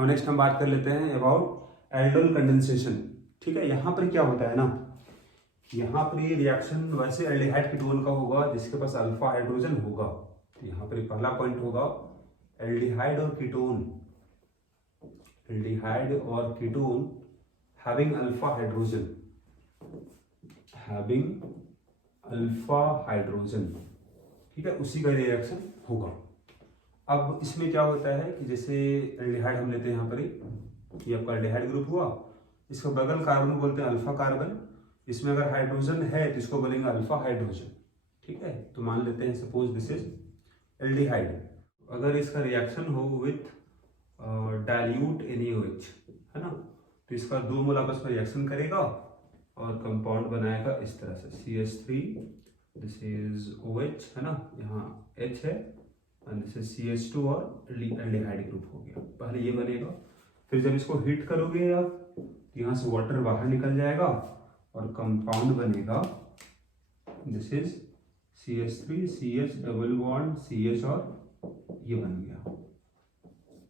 अब नेक्स्ट हम बात कर लेते हैं अबाउट एल्डोल कंडेंसेशन। ठीक है, यहाँ पर क्या होता है ना, यहाँ पर ये रिएक्शन वैसे एल्डिहाइड कीटोन का होगा जिसके पास अल्फा हाइड्रोजन होगा। तो यहाँ पर पहला पॉइंट होगा एल्डिहाइड और कीटोन, एल्डिहाइड और ketone having alpha hydrogen, having alpha hydrogen. ठीक है, उसी का रिएक्शन होगा। अब इसमें क्या होता है कि जैसे एल्डिहाइड हम लेते हैं यहाँ पर, ये आपका एल्डिहाइड ग्रुप हुआ, इसको बगल कार्बन को बोलते हैं अल्फा कार्बन। इसमें अगर हाइड्रोजन है तो इसको बोलेंगे अल्फा हाइड्रोजन। ठीक है, तो मान लेते हैं सपोज दिस इज एल्डिहाइड। अगर इसका रिएक्शन हो विथ डाइल्यूट NaOH, है ना, तो इसका 2 मोल आपस में रिएक्शन करेगा और कंपाउंड बनाएगा इस तरह से CH3, दिस इज OH, है ना, यहाँ H है, एंड दिस इज CH2 और एल्डिहाइड ग्रुप हो गया। पहले ये बनेगा, फिर जब इसको हीट करोगे आप, यहाँ से वाटर बाहर निकल जाएगा और कंपाउंड बनेगा, this is CH3 CH double bond CH और ये बन गया।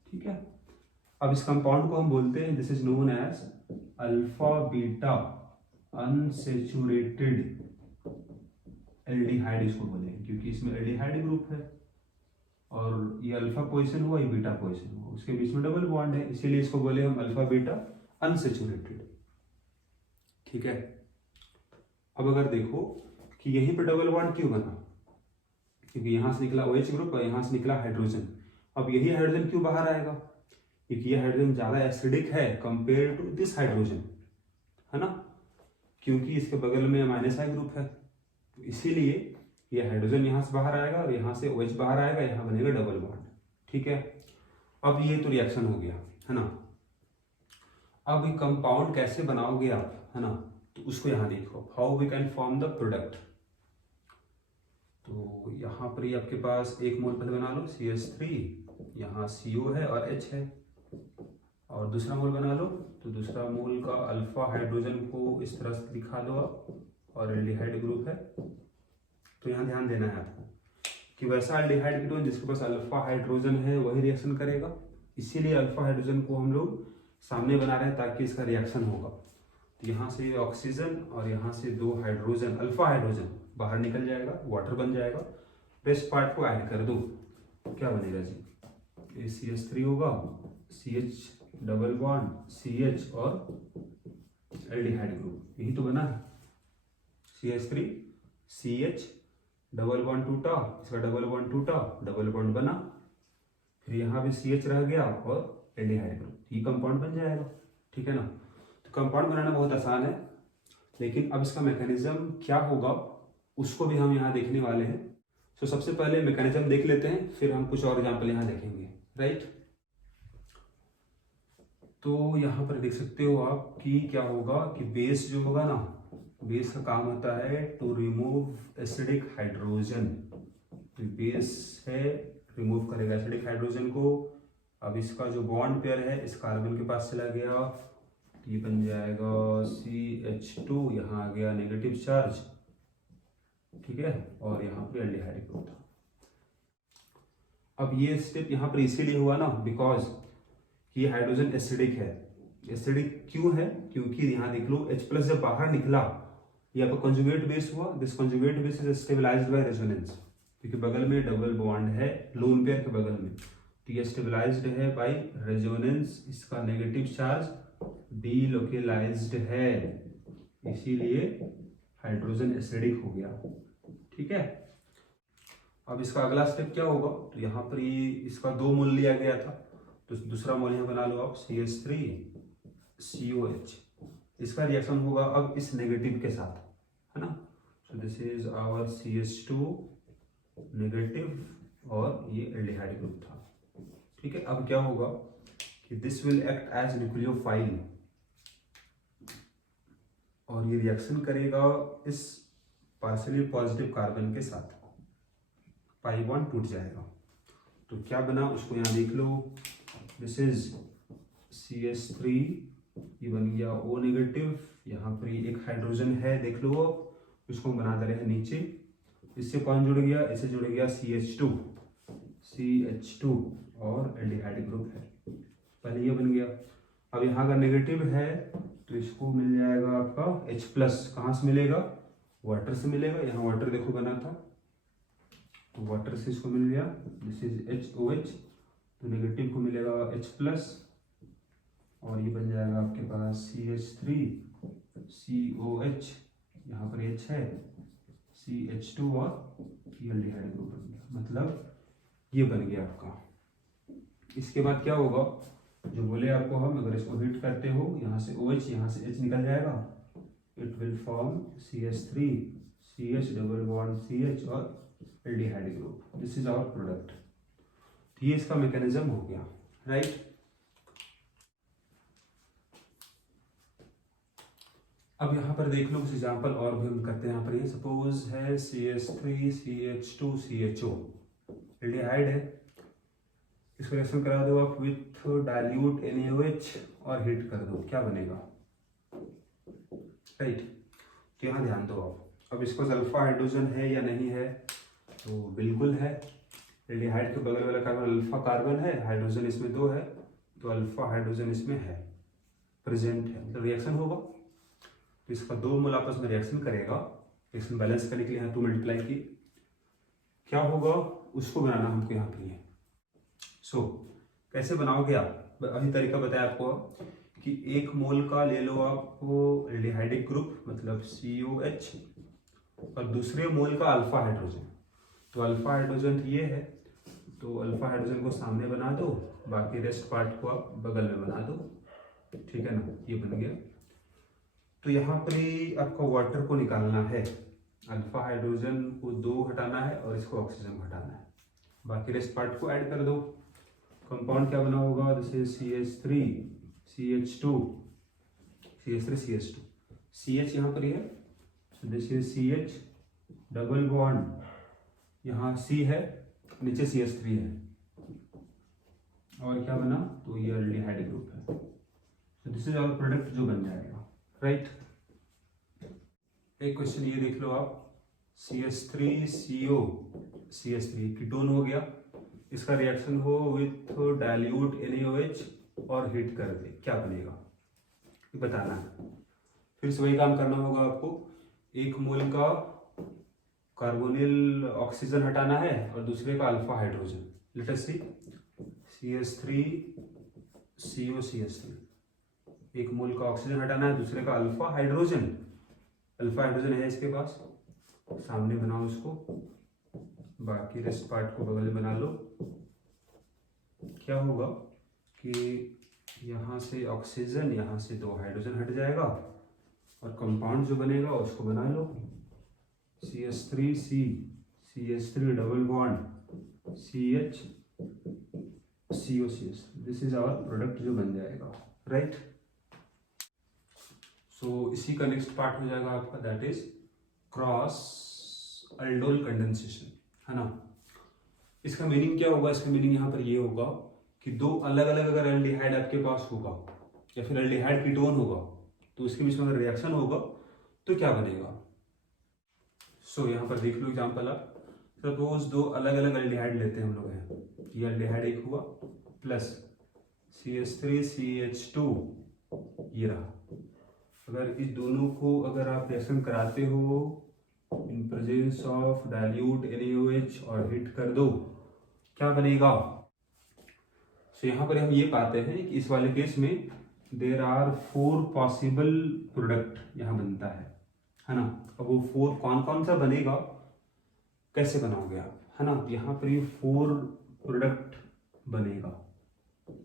ठीक है, अब इस कंपाउंड को हम बोलते हैं, this is known as alpha beta unsaturated aldehyde, इसको बोलेंगे क्योंकि इसमें एल्डिहाइड ग्रुप है और ये अल्फा पोजीशन हुआ, ये बीटा पोजीशन हुआ, उसके बीच में डबल बॉन्ड है, इसीलिए इसको बोले हम अल्फा बीटा अनसेचुरेटेड। ठीक है, अब अगर देखो कि यहीं पे डबल बॉन्ड क्यों बना, क्योंकि यहां से निकला OH ग्रुप और यहां से निकला हाइड्रोजन। अब यही हाइड्रोजन क्यों बाहर आएगा, क्योंकि ये हाइड्रोजन ज्यादा एसिडिक है कंपेयर टू दिस हाइड्रोजन, है ना, क्योंकि इसके बगल में -I ग्रुप है, तो इसीलिए ये हाइड्रोजन यहाँ से बाहर आएगा और यहाँ से OH बाहर आएगा, यहाँ बनेगा डबल बॉन्ड। ठीक है, अब ये तो रिएक्शन हो गया, है ना। अब ये कंपाउंड कैसे बनाओगे आप, है ना, तो उसको यहाँ देखो, how we can form the product. तो यहाँ पर ये आपके पास 1 मोल पहले बना लो CH3, यहाँ CO है और H है, और दूसरा मोल बना लो, तो दूसरा मोल का अल्फा हाइड्रोजन को इस तरह से दिखा दो आप, और एल्डिहाइड ग्रुप है। तो यहाँ ध्यान देना है आपको कि वैसा एल्डिहाइड कीटोन जिसके पास अल्फा हाइड्रोजन है वही रिएक्शन करेगा, इसीलिए अल्फा हाइड्रोजन को हम लोग सामने बना रहे हैं ताकि इसका रिएक्शन होगा। तो यहाँ से ऑक्सीजन और यहाँ से 2 हाइड्रोजन, अल्फा हाइड्रोजन बाहर निकल जाएगा, वाटर बन जाएगा। बेस्ट पार्ट को ऐड कर दो, क्या बनेगा जी, CH3 होगा, CH डबल बॉन्ड CH और एल्डिहाइड ग्रुप, यही तो बना है, CH3 CH डबल बॉन्ड टूटा, इसका डबल बॉन्ड टूटा, डबल बॉन्ड बना, फिर यहाँ भी CH रह गया और एल्डिहाइड ग्रुप, ये कंपाउंड बन जाएगा। ठीक है ना, तो कंपाउंड बनाना बहुत आसान है, लेकिन अब इसका मैकेनिज्म क्या होगा उसको भी हम यहाँ देखने वाले हैं। तो सबसे पहले मैकेनिज्म देख लेते हैं, फिर हम कुछ और एग्जाम्पल यहाँ देखेंगे, राइट। तो यहाँ पर देख सकते हो आप कि क्या होगा कि बेस जो होगा ना, बेस का काम होता है टू रिमूव एसिडिक हाइड्रोजन। तो बेस है, रिमूव करेगा एसिडिक हाइड्रोजन को। अब इसका जो बॉन्ड पेयर है इस कार्बन के पास चला गया, ये बन जाएगा CH2, यहाँ आ गया नेगेटिव चार्ज, ठीक है, और यहाँ पर एल्डिहाइड ग्रुप था। अब ये स्टेप यहाँ पर इसीलिए हुआ ना बिकॉज ये हाइड्रोजन एसिडिक है। एसिडिक क्यों है, क्योंकि यहाँ देख लो H+ जब बाहर निकला, ये आपका कंजुगेट बेस हुआ, this conjugate base is stabilised by resonance, क्योंकि बगल में डबल बॉन्ड है लोन पेयर के बगल में, तो ये स्टेबलाइज्ड है बाय रेजोनेंस, इसका नेगेटिव चार्ज डीलोकेलाइज्ड है, इसीलिए हाइड्रोजन एसिडिक हो गया। ठीक है, अब इसका अगला स्टेप क्या होगा, तो यहाँ पर ये इसका 2 मोल लिया गया था, तो दूसरा मोल यहाँ बना लो आप CH3 COH, इसका रिएक्शन होगा अब इस नेगेटिव के साथ, है ना। So this is our CH2 negative और ये एल्डिहाइड ग्रुप था। ठीक है, अब क्या होगा कि this will act as nucleophile और ये रिएक्शन करेगा इस पार्शियली पॉजिटिव कार्बन के साथ, पाई बॉन्ड टूट जाएगा। तो क्या बना उसको यहाँ देख लो, दिस इज CH3, ये बन गया O नेगेटिव, यहाँ पर ये एक हाइड्रोजन है देख लो, उसको हम बना दे रहे हैं नीचे, इससे कौन जुड़ गया, इससे जुड़ गया CH2 और एल्डिहाइड ग्रुप है। पहले ये बन गया। अब यहाँ का नेगेटिव है तो इसको मिल जाएगा आपका H+। कहाँ से मिलेगा? वाटर से मिलेगा। यहाँ वाटर देखो बना था तो वाटर से इसको मिल गया, दिस इज HOH। तो नेगेटिव को मिलेगा H+, और ये बन जाएगा आपके पास CH3 COH, यहाँ पर H है, CH2 और ये एल्डिहाइड ग्रुप बन गया। मतलब ये बन गया आपका। इसके बाद क्या होगा, जो बोले आपको हम, अगर इसको हीट करते हो यहाँ से OH, यहाँ से H निकल जाएगा, it will form CH3 CH double bond CH और aldehyde group. This is our product. ये इसका मैकेनिज्म हो गया, राइट। अब यहाँ पर देख लो कुछ एग्जाम्पल और भी हम करते हैं। यहाँ पर ये सपोज है CH3 CH2 CHO, एल्डिहाइड है। इसको रिएक्शन करा दो आप विथ डाइल्यूट NaOH और हीट कर दो, क्या बनेगा, राइट। तो यहाँ ध्यान दो आप। अब इसको अल्फा हाइड्रोजन है या नहीं है, तो बिल्कुल है। एल्डिहाइड के बगल वाला कार्बन अल्फा कार्बन है, हाइड्रोजन इसमें 2 है, तो अल्फा हाइड्रोजन इसमें है, प्रेजेंट है, मतलब रिएक्शन होगा। तो इसका 2 मोल आपस में रिएक्शन करेगा, रिएक्शन बैलेंस करने के लिए यहाँ 2 मल्टीप्लाई की, क्या होगा उसको बनाना हमको यहाँ पे। सो कैसे बनाओगे आप, अभी तरीका बताया आपको कि 1 मोल का ले लो आप एल्डिहाइडिक ग्रुप मतलब COH, और दूसरे मोल का अल्फा हाइड्रोजन। तो अल्फा हाइड्रोजन ये है, तो अल्फा हाइड्रोजन को सामने बना दो, बाकी रेस्ट पार्ट को आप बगल में बना दो, ठीक है ना, ये बन गया। तो यहाँ पर ही आपको वाटर को निकालना है, अल्फा हाइड्रोजन को 2 हटाना है और इसको ऑक्सीजन हटाना है, बाकी रेस्ट पार्ट को ऐड कर दो। कंपाउंड क्या बना होगा, this is CH3 CH2 CH यहाँ पर ही है, so this is CH double bond, यहाँ C है, नीचे CH3 है, और क्या बना, तो ये एल्डिहाइड ग्रुप है। So this is our product जो बन जाएगा, राइट। एक क्वेश्चन ये देख लो आप, CH3CO CH3 कीटोन हो गया, इसका रिएक्शन हो विथ डाइल्यूट NaOH और हीट कर दे, क्या बनेगा बताना है। फिर से वही काम करना होगा आपको, 1 मोल का कार्बोनिल ऑक्सीजन हटाना है और दूसरे का अल्फा हाइड्रोजन। लेट अस सी, CH3 CO CH3, 1 मोल का ऑक्सीजन हटाना है, दूसरे का अल्फा हाइड्रोजन है इसके पास, सामने बनाओ इसको, बाकी रेस्ट पार्ट को बगल में बना लो। क्या होगा कि यहाँ से ऑक्सीजन, यहाँ से 2 हाइड्रोजन हट जाएगा, और कंपाउंड जो बनेगा उसको बना लो, CH3C CH3 double bond CH CO CH3। This is our product जो बन जाएगा, राइट। सो इसी का नेक्स्ट पार्ट हो जाएगा आपका, that is cross aldol condensation, है ना। इसका मीनिंग क्या होगा, इसका मीनिंग यहाँ पर ये होगा कि 2 अलग अलग अगर एल्डिहाइड आपके पास होगा या फिर एल्डिहाइड कीटोन होगा, तो उसके बीच में अगर रिएक्शन होगा तो क्या बनेगा। सो यहाँ पर देख लो एग्जाम्पल आप, सपोज 2 अलग अलग एल्डिहाइड लेते हैं हम लोग हैं, ये एल्डिहाइड एक हुआ प्लस CH3 CH2 ये रहा। अगर इस दोनों को अगर आप रिएक्शन कराते हो इन प्रेजेंस ऑफ डाइल्यूट NaOH और हीट कर दो, क्या बनेगा। सो यहाँ पर हम ये पाते हैं कि इस वाले केस में देर आर 4 पॉसिबल प्रोडक्ट यहाँ बनता है ना। अब वो 4 कौन कौन सा बनेगा, कैसे बनाओगे आप, है ना। यहाँ पर ये 4 प्रोडक्ट बनेगा,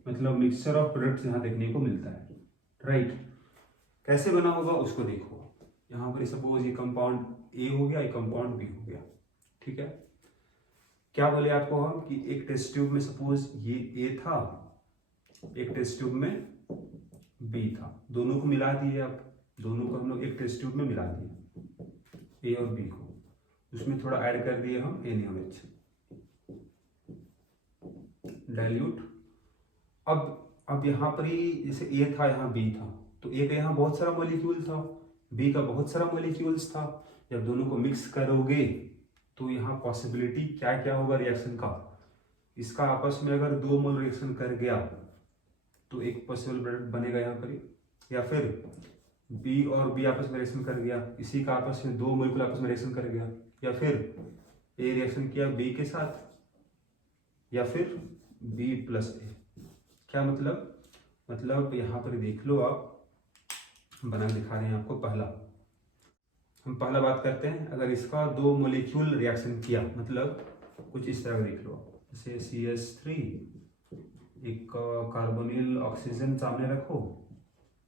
मतलब मिक्सचर ऑफ प्रोडक्ट्स यहाँ देखने को मिलता है, राइट। कैसे बना होगा उसको देखो। यहाँ पर सपोज ये कंपाउंड A हो गया, ये कंपाउंड B हो गया, ठीक है। क्या बोले आपको हम कि एक टेस्ट ट्यूब में सपोज ये A था, एक टेस्ट ट्यूब में B था, दोनों को मिला दिए आप, दोनों को हम लोग एक टेस्ट ट्यूब में मिला दिए A और B को, उसमें थोड़ा ऐड कर दिए हम NaOH डाइल्यूट। अब यहाँ पर ही जैसे A था, यहाँ B था, तो A का यहाँ बहुत सारा मॉलिक्यूल था, B का बहुत सारा मॉलिक्यूल्स था। जब दोनों को मिक्स करोगे तो यहाँ पॉसिबिलिटी क्या क्या होगा रिएक्शन का, इसका आपस में अगर 2 मोल रिएक्शन कर गया तो एक पॉसिबल प्रोडक्ट बनेगा यहाँ पर। या फिर बी और बी आपस में रिएक्शन कर गया, इसी का आपस में दो मोलिक्यूल आपस में रिएक्शन कर गया, या फिर ए रिएक्शन किया बी के साथ, या फिर बी प्लस ए। क्या मतलब यहाँ पर देख लो, आप बना दिखा रहे हैं आपको। हम पहला बात करते हैं, अगर इसका दो मोलिक्यूल रिएक्शन किया, मतलब कुछ इस तरह देख लो, जैसे CH3, एक कार्बोनिल ऑक्सीजन सामने रखो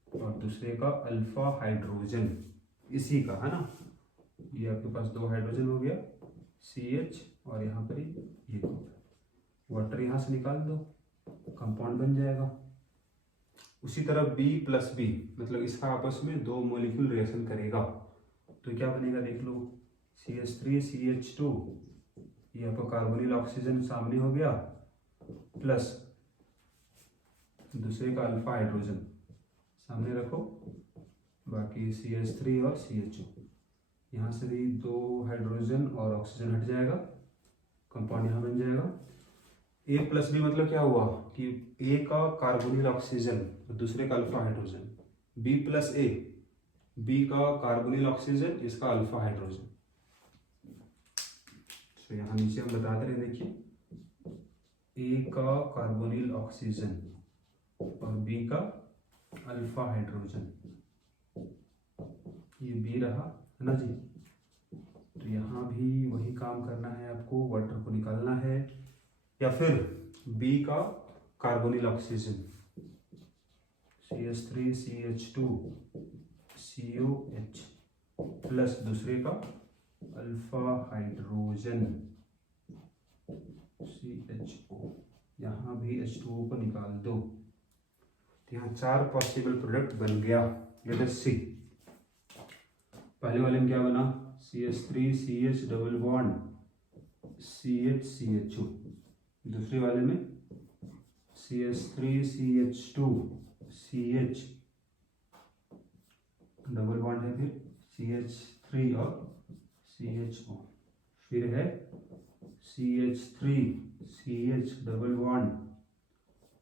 और दूसरे का अल्फा हाइड्रोजन, इसी का है ना, ये आपके पास दो हाइड्रोजन हो गया CH, और यहाँ पर ये दो वाटर यहाँ से निकाल दो, कंपाउंड बन जाएगा। उसी तरह B प्लस B, मतलब इसका आपस में दो मॉलिक्यूल रिएक्शन करेगा, तो क्या बनेगा देख लो, CH3 CH2, ये आपका कार्बोनिल ऑक्सीजन सामने हो गया, प्लस दूसरे का अल्फा हाइड्रोजन सामने रखो, बाकी CH3 और CHO, यहाँ से भी दो हाइड्रोजन और ऑक्सीजन हट जाएगा, कंपाउंड यहाँ बन जाएगा। A प्लस बी मतलब क्या हुआ कि A का कार्बोनिल ऑक्सीजन और दूसरे का alpha hydrogen, B plus A, B का कार्बोनिल ऑक्सीजन, इसका अल्फा हाइड्रोजन। तो यहाँ नीचे हम बताते रहे, देखिए A का कार्बोनिल ऑक्सीजन और B का अल्फा हाइड्रोजन, ये B रहा है ना जी। तो यहाँ भी वही काम करना है आपको, वाटर को निकालना है, या फिर B का carbonyl oxygen CH3 CH2 COH plus दूसरे का अल्फा हाइड्रोजन CHO, यहाँ भी H2O को निकाल दो, तो यहाँ चार पॉसिबल प्रोडक्ट बन गया। लेट अस सी, पहले वाले में क्या बना, CH3 CH double bond CH CHO, दूसरे वाले में CH3 CH2 CH double bond है, फिर CH3 और CHO, फिर है CH3 CH double bond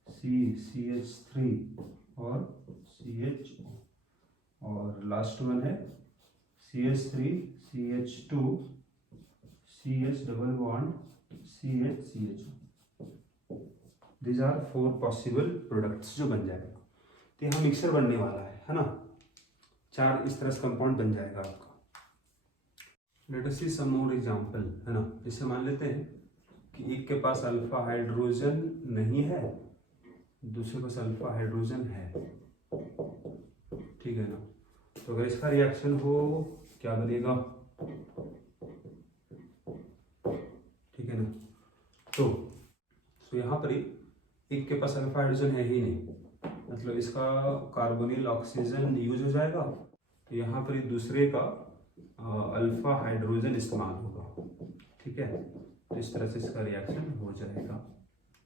CH3 और CHO, और लास्ट वन है CH3 CH2 CH double bond CH CHO। These are 4 possible products जो बन जाएगा। तो यहाँ मिक्सर बनने वाला है ना, चार इस तरह से कंपाउंड बन जाएगा आपका। लेट अस सी सम मोर एग्जांपल, है ना। जैसे मान लेते हैं कि एक के पास अल्फा हाइड्रोजन नहीं है, दूसरे पास अल्फा हाइड्रोजन है, ठीक है ना। तो अगर इसका रिएक्शन हो, क्या बनेगा, ठीक है ना। तो यहाँ पर एक के पास अल्फा हाइड्रोजन है ही नहीं, मतलब इसका कार्बोनिल ऑक्सीजन यूज हो जाएगा, तो यहाँ पर दूसरे का अल्फा हाइड्रोजन इस्तेमाल होगा, ठीक है। तो इस तरह से इसका रिएक्शन हो जाएगा।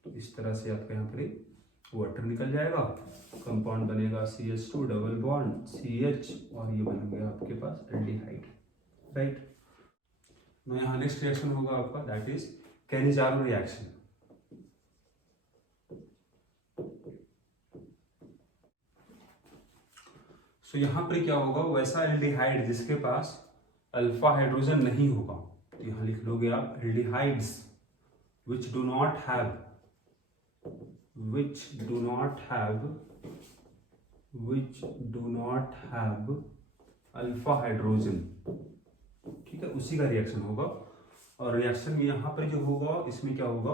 तो इस तरह से आपका यहाँ पर वाटर निकल जाएगा, कंपाउंड बनेगा CH2 डबल बॉन्ड CH, और ये बन गया आपके पास एल्डिहाइड, राइट। यहाँ नेक्स्ट रिएक्शन होगा आपका, दैट इज कैनिजारो रिएक्शन। सो यहाँ पर क्या होगा, वैसा एल्डिहाइड जिसके पास अल्फा हाइड्रोजन नहीं होगा, तो यहाँ लिख लोगे आप aldehydes which do not have alpha hydrogen, ठीक है, उसी का रिएक्शन होगा। और रिएक्शन यहाँ पर जो होगा, इसमें क्या होगा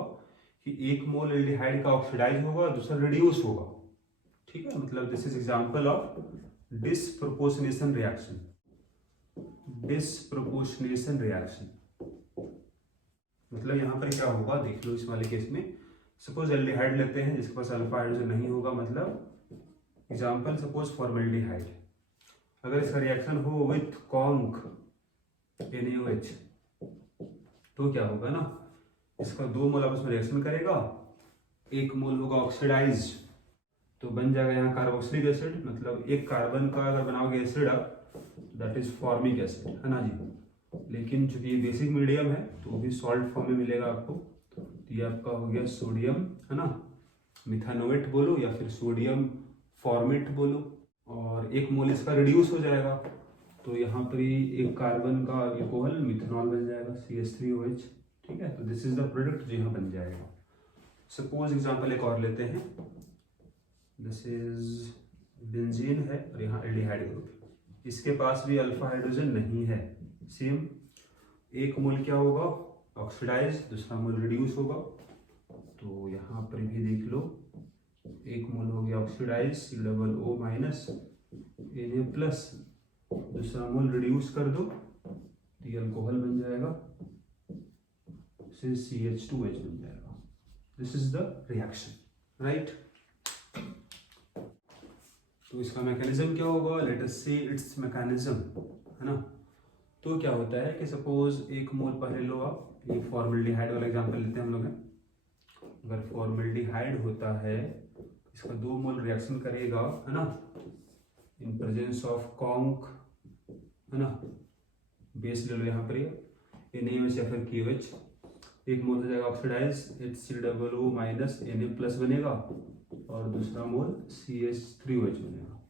कि एक मोल एल्डिहाइड का ऑक्सीडाइज होगा, दूसरा रिड्यूस होगा, ठीक है। मतलब this is example of disproportionation reaction. Disproportionation reaction मतलब यहाँ पर क्या होगा, देख लो इस वाले केस में, सपोज एल्डिहाइड लेते हैं जिसके पास अल्फा हाइड्रोजन नहीं होगा, मतलब एग्जांपल सपोज फॉर्मेल्डिहाइड। अगर इसका रिएक्शन हो विथ कॉन्क NaOH, तो क्या होगा ना, इसका दो मोल आपस में रिएक्शन करेगा, एक मोल होगा ऑक्सीडाइज, तो बन जाएगा यहाँ कार्बोक्सिलिक एसिड, मतलब एक कार्बन का अगर बनाओगे एसिड आप, दैट इज फॉर्मिक एसिड, है ना जी। लेकिन चूंकि ये बेसिक मीडियम है तो वो भी सॉल्ट फॉर्म में मिलेगा आपको, तो ये आपका हो गया सोडियम, है ना, मिथानोएट बोलो या फिर सोडियम फॉर्मेट बोलो, और 1 मोल इसका रिड्यूस हो जाएगा, तो यहाँ पर ही एक कार्बन का अल्कोहल मिथेनॉल बन जाएगा CH3OH। ठीक है, तो दिस इज द प्रोडक्ट जो यहाँ बन जाएगा। सपोज एग्जांपल एक और लेते हैं, दिस इज बेंजीन है और यहाँ एल्डिहाइड ग्रुप, इसके पास भी अल्फा हाइड्रोजन नहीं है। सेम 1 मोल क्या होगा ऑक्सीडाइज, दूसरा मोल रिड्यूस होगा, तो यहाँ पर भी देख लो 1 मोल हो गया ऑक्सीडाइज COO माइनस Na+, दूसरा मोल रिड्यूस कर दो तो ये अल्कोहल बन जाएगा, CH2H बन जाएगा। This is the reaction, right. तो इसका मैकेनिज्म क्या होगा, let us see it's mechanism, है ना। तो क्या होता है कि सपोज 1 मोल पहले लो आप, ये फॉर्मल्डिहाइड वाला एग्जांपल लेते हैं हम लोग। अगर फॉर्मल्डिहाइड होता है इसका 2 मोल रिएक्शन करेगा, है ना, इन प्रेजेंस ऑफ कॉन्क, है ना, बेस ले लो यहाँ पर, ये NaOH या फिर KOH, 1 मोल हो जाएगा ऑक्सीडाइज HCOO माइनस Na+ बनेगा और दूसरा मोल CH3OH बनेगा।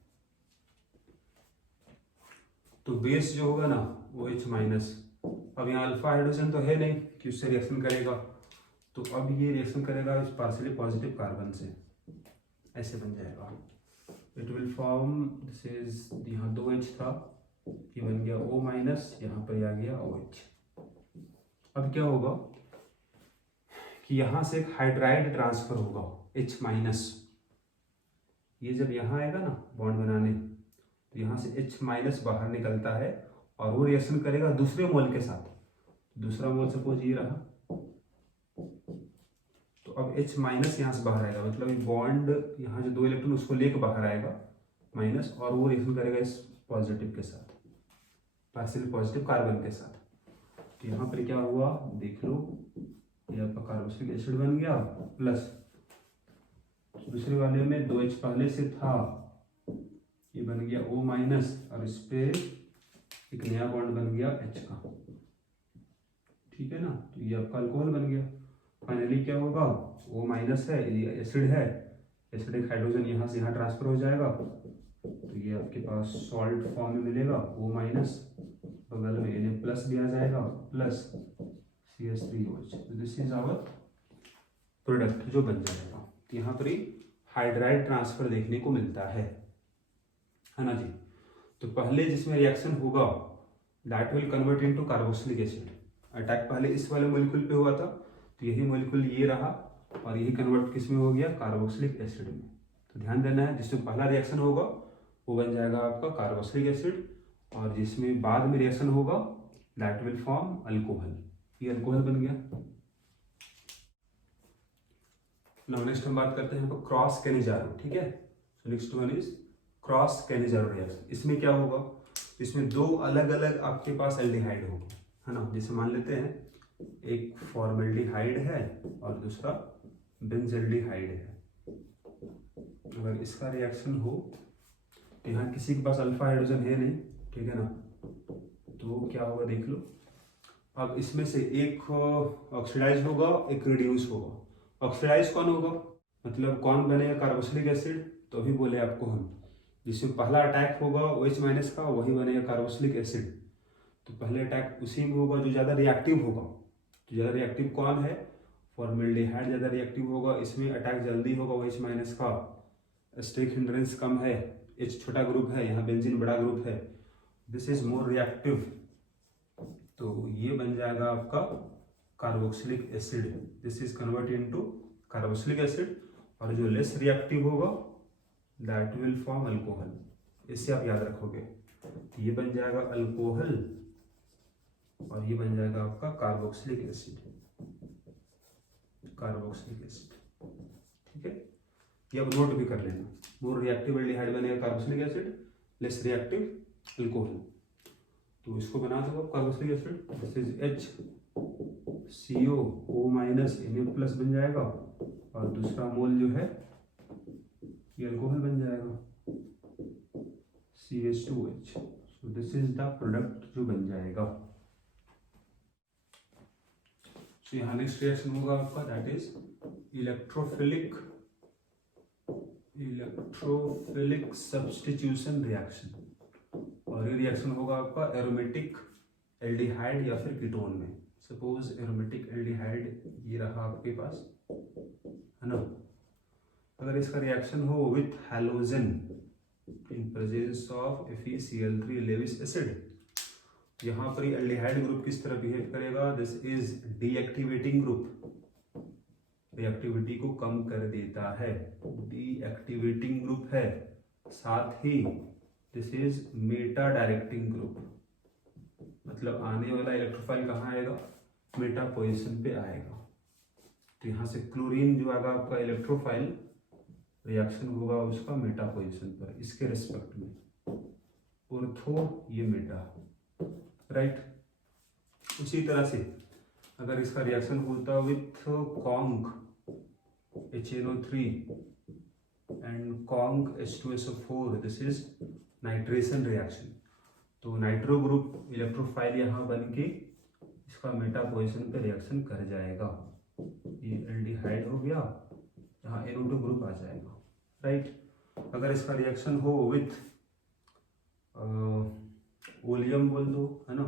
तो बेस जो होगा ना OH माइनस, अब यहाँ अल्फा हाइड्रोजन तो है नहीं कि उससे रिएक्शन करेगा, तो अब ये रिएक्शन करेगा इस पार्शियली पॉजिटिव कार्बन से, ऐसे बन जाएगा। It will form, this is यहाँ 2H था, ये बन गया O माइनस, यहाँ पर आ गया OH। अब क्या होगा कि यहाँ से एक हाइड्राइड ट्रांसफर होगा H माइनस, ये जब यहाँ आएगा ना बॉन्ड बनाने, तो यहाँ से H माइनस बाहर निकलता है और वो रिएक्शन करेगा दूसरे मोल के साथ। दूसरा मोल सपोज ये रहा, तो अब H माइनस यहाँ से बाहर आएगा, मतलब ये बॉन्ड यहाँ जो 2 इलेक्ट्रॉन उसको लेकर बाहर आएगा माइनस, और वो रिएक्शन करेगा इस पॉजिटिव के साथ, पार्शियल पॉजिटिव कार्बन के साथ। तो यहाँ पर क्या हुआ देख लो, ये आपका कार्बोक्सिलिक एसिड बन गया प्लस, दूसरे वाले में 2H पहले से था, ये बन गया O माइनस और इस पे एक नया बॉन्ड बन गया H का, ठीक है ना, तो ये आपका अल्कोहल बन गया। फाइनली क्या होगा, O माइनस है, ये एसिड है, एसिडिक हाइड्रोजन यहाँ से यहाँ ट्रांसफर हो जाएगा, तो ये आपके पास सॉल्ट फॉर्म में मिलेगा O माइनस, बगल में Na+ भी आ जाएगा plus CH3OH। This is our product जो बन जाएगा। तो यहाँ पर ही हाइड्राइड ट्रांसफर देखने को मिलता है ना जी। तो पहले जिसमें रिएक्शन होगा that will convert into carboxylic acid. Attack पहले इस वाले मॉलिक्यूल पे हुआ था, तो यही मॉलिक्यूल ये रहा और यही कन्वर्ट किस में हो गया, कार्बोक्सिलिक एसिड में। तो ध्यान देना है, जिसमें पहला रिएक्शन होगा वो बन जाएगा आपका कार्बोक्सिलिक एसिड, और जिसमें बाद में रिएक्शन होगा दैट विल फॉर्म अल्कोहल। ये अल्कोहल बन गया। नाउ नेक्स्ट हम बात करते हैं क्रॉस कैनिजारो, ठीक है। So next one is cross Cannizzaro reaction. इसमें क्या होगा, इसमें 2 अलग अलग आपके पास एल्डिहाइड होगा, है ना। जैसे मान लेते हैं एक फॉर्मल्डिहाइड है और दूसरा बेंजल्डिहाइड है। अगर इसका रिएक्शन हो तो यहाँ किसी के पास अल्फा हाइड्रोजन है नहीं, ठीक है ना, तो क्या होगा देख लो। अब इसमें से एक ऑक्सीडाइज होगा, एक रिड्यूस होगा। ऑक्सीडाइज कौन होगा, मतलब कौन बनेगा, कार्बोक्सिलिक एसिड। तो अभी बोले आपको हम, जिसमें पहला अटैक होगा OH माइनस का, वही बनेगा कार्बोक्सिलिक एसिड। तो पहले अटैक उसी में होगा जो ज़्यादा रिएक्टिव होगा। तो ज़्यादा रिएक्टिव कौन है, फॉर्मल्डिहाइड ज़्यादा रिएक्टिव होगा, इसमें अटैक जल्दी होगा OH माइनस का, स्टेक हिंड्रेंस कम है, H छोटा ग्रुप है, यहाँ बेंजीन बड़ा ग्रुप है, दिस इज मोर रिएक्टिव। तो ये बन जाएगा आपका carboxylic acid, this is convert into carboxylic acid. और जो लेस रिएक्टिव होगा दैट विल फॉर्म अल्कोहल। इससे आप याद रखोगे, तो ये बन जाएगा अल्कोहल और ये बन जाएगा आपका कार्बोक्सिलिक एसिड, कार्बोक्सिलिक एसिड, ठीक है। ये अब नोट भी कर लेना, मोर रिएक्टिव एल्डिहाइड बनेगा carboxylic acid, less reactive alcohol. तो इसको बना दो carboxylic acid, this is HCOO minus Na+ बन जाएगा और दूसरा मोल जो है ये अल्कोहल बन जाएगा CH2H। So this is the product जो बन जाएगा। सो यहाँ नेक्स्ट रिएक्शन होगा आपका, that is electrophilic electrophilic substitution reaction, और ये रिएक्शन होगा आपका एरोमेटिक एल्डिहाइड या फिर कीटोन में। सपोज एरोमेटिक एल्डिहाइड ये रहा आपके पास, है ना। अगर इसका रिएक्शन हो with halogen in presence of FeCl3 Lewis acid, यहाँ पर एल्डिहाइड ग्रुप किस तरह बिहेव करेगा? This is deactivating group, reactivity को कम कर देता है, डीएक्टिवेटिंग ग्रुप है। साथ ही this is meta directing group, मतलब आने वाला इलेक्ट्रोफाइल कहाँ आएगा? मेटा पोजीशन पे आएगा। तो यहाँ से क्लोरीन जो आएगा आपका इलेक्ट्रोफाइल, रिएक्शन होगा उसका मेटा पोजीशन पर, इसके रेस्पेक्ट में ऑर्थो ये मेटा, राइट। उसी तरह से अगर इसका रिएक्शन होता with conc HNO3 and conc H2SO4, this is nitration reaction, तो नाइट्रो ग्रुप इलेक्ट्रोफाइल यहाँ बन के इसका मेटा पोजीशन पे रिएक्शन कर जाएगा। ये एल्डिहाइड हो गया, यहाँ NO2 ग्रुप आ जाएगा, राइट। अगर इसका रिएक्शन हो विथ ओलियम बोल दो, है ना,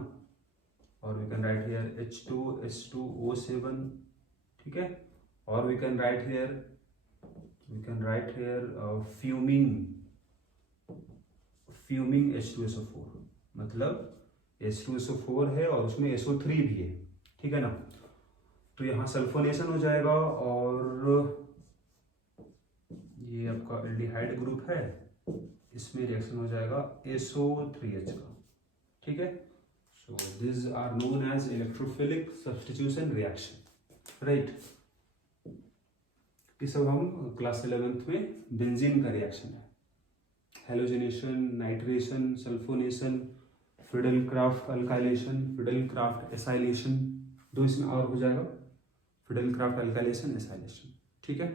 और we can write here H2S2O7, ठीक है, और we can write here fuming H2SO4, मतलब H2SO4 है और उसमें SO3 भी है, ठीक है ना। तो यहाँ सल्फोनेशन हो जाएगा और ये आपका एल्डिहाइड ग्रुप है, इसमें रिएक्शन हो जाएगा SO3H का, ठीक है। So this are known as electrophilic substitution reaction, right. ये सब हम क्लास 11th में बेंजीन का रिएक्शन है, halogenation, nitration, sulphonation, Friedel Crafts alkylation, Friedel Crafts acylation, दो इसमें और हो जाएगा, फिडेलक्राफ्ट अल्काइलेशन, एसाइलेशन, ठीक है।